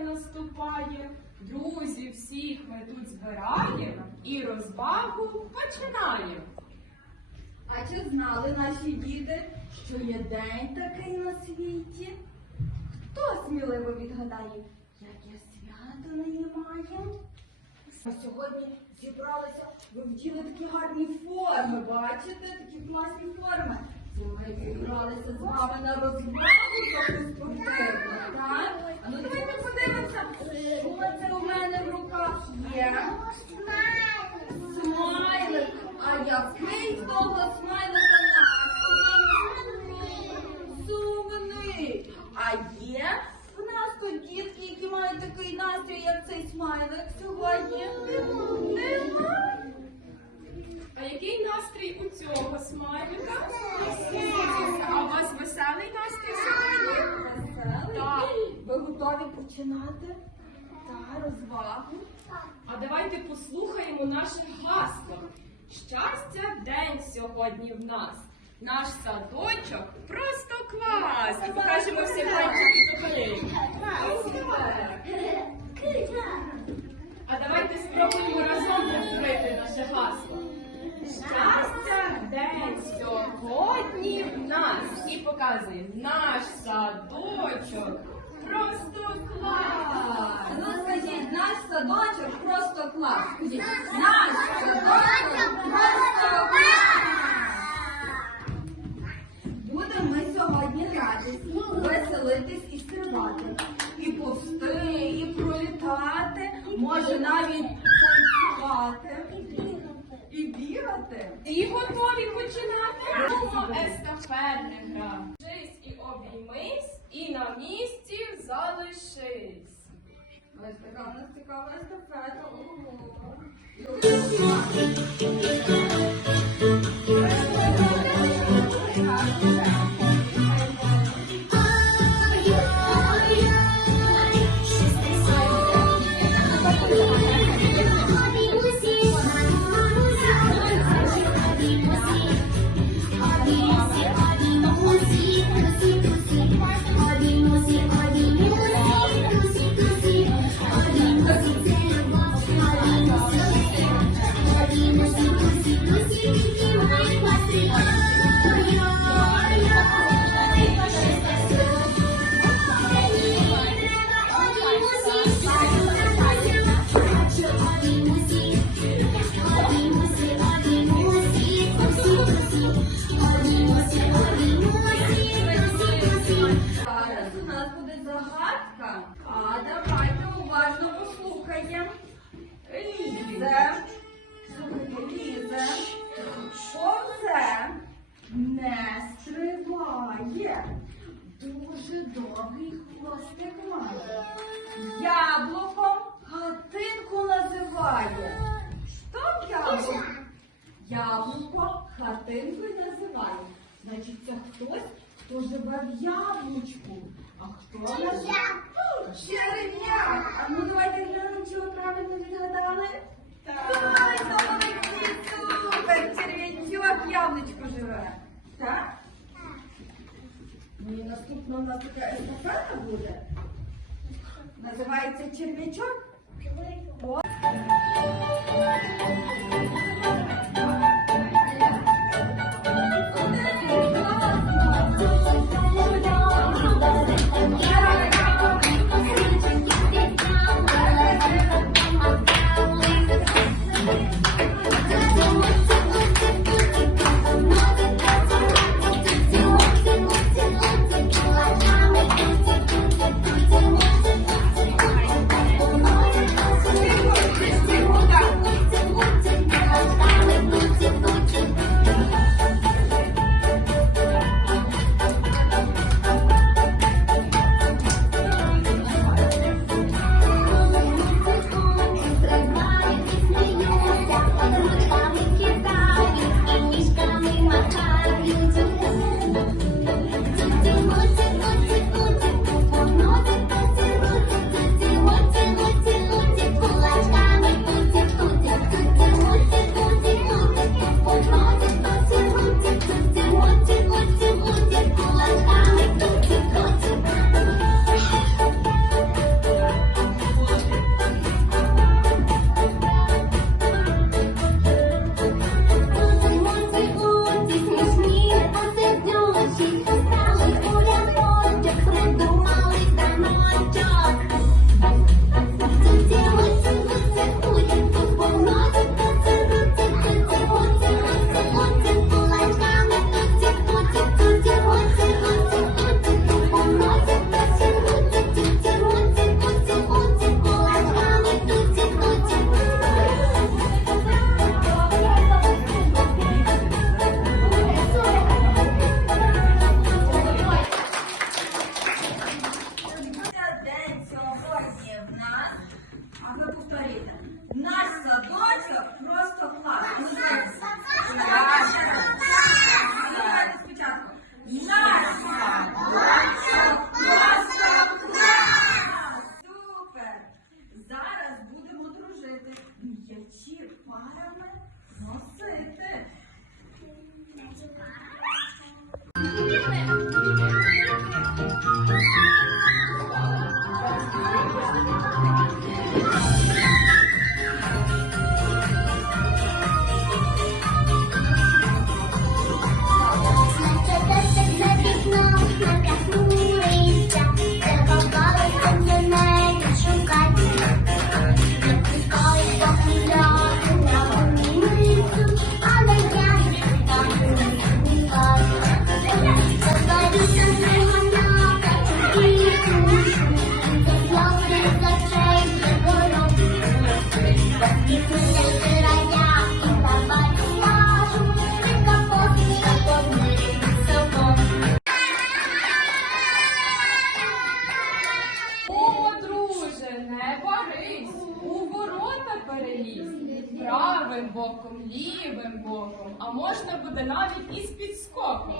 наступає. Друзі всіх ми тут збираємо і розвагу починаємо. А чи знали наші діти, що є день такий на світі? Хто сміливо відгадає, яке свято нині маємо? А сьогодні зібралися, ви вділи такі гарні форми, бачите, такі класні форми. Ми зібралися з вами на розвагу таку спортивну, так? А ну руках. Смайлик. А який з того смайлика настрій? Сумний. А є в нас тут дітки, які мають такий настрій, як цей смайлик сьогодні? Нема. А який настрій у цього смайлика? А у вас веселий настрій сьогодні? Веселий? Так. Ви готові починати? Та, розвагу. А давайте послухаємо наше гасло. Щастя, день сьогодні в нас. Наш садочок просто клас. І покажемо всі пальчики догори. А давайте спробуємо разом повторити наше гасло. Щастя, день сьогодні в нас. І показує наш садочок. Просто клас. Садочок просто клас. Наш садочок просто клас. Будемо ми сьогодні гратись, веселитись і стрибати. І повсти, і пролітати, може навіть танцювати. І бігати. І готові починати? Румо естафетне гра. Жись і обіймись, і на місці залишись. Ось така у нас цікава естафета. А? Черв'як! А ну давайте глянемо, чи ви супер! Черв'ячок в живе. Так? І наступна у нас така естафета буде. Називається черв'ячок. А вы повторите, наш садочек. правим боком, лівим боком, а можна буде навіть із підскоком.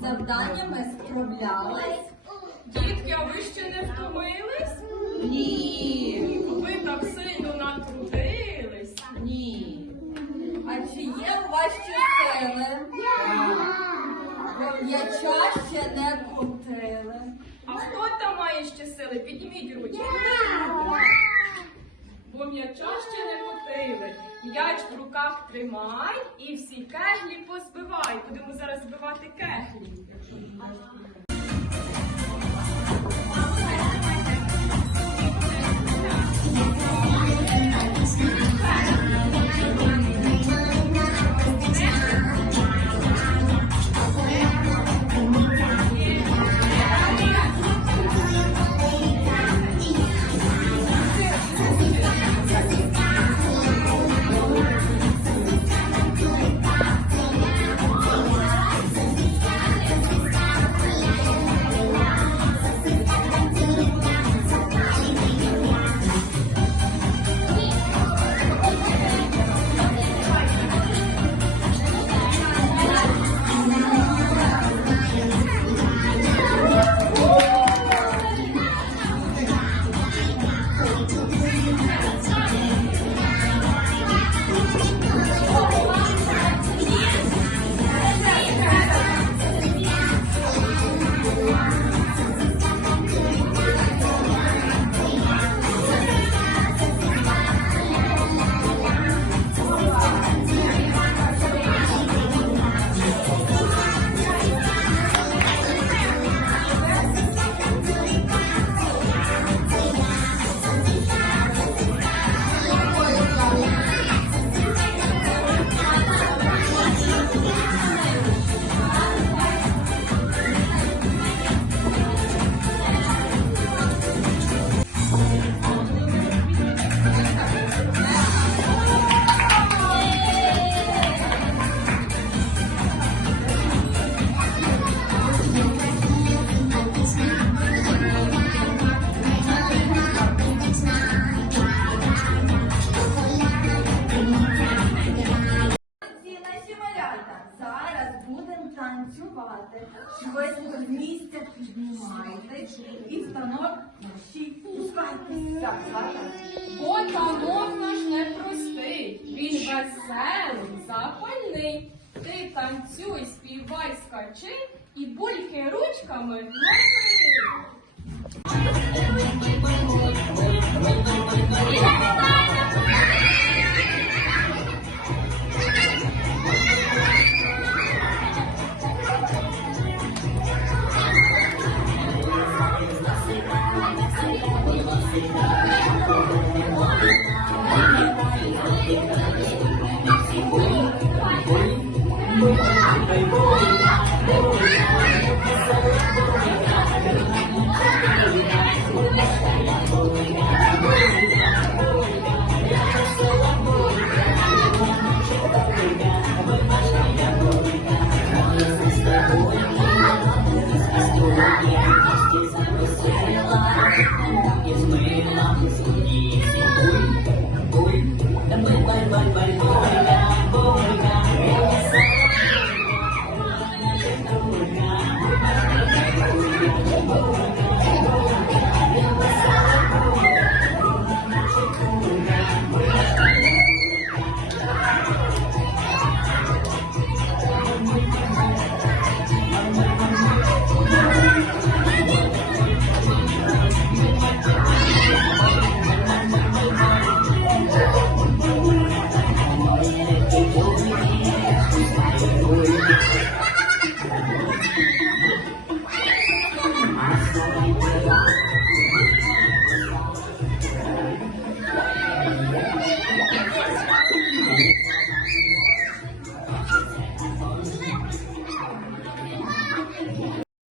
завданнями справлялись? Дітки, а ви ще не втомились? Ні. Ви так сильно натрудились? Ні. А чи є у вас ще сили? Ще не крутили. А хто там має ще сили? Підніміть руки бо м'яча ще не купили. М'яч в руках тримай і всі кеглі позбивай. Будемо зараз збивати кеглі. сидить і станок мощі. Пускайтеся, Бо танок наш непростий, він веселий, запальний. Ти танцюй, співай, скачи і бульки ручками лови. 东北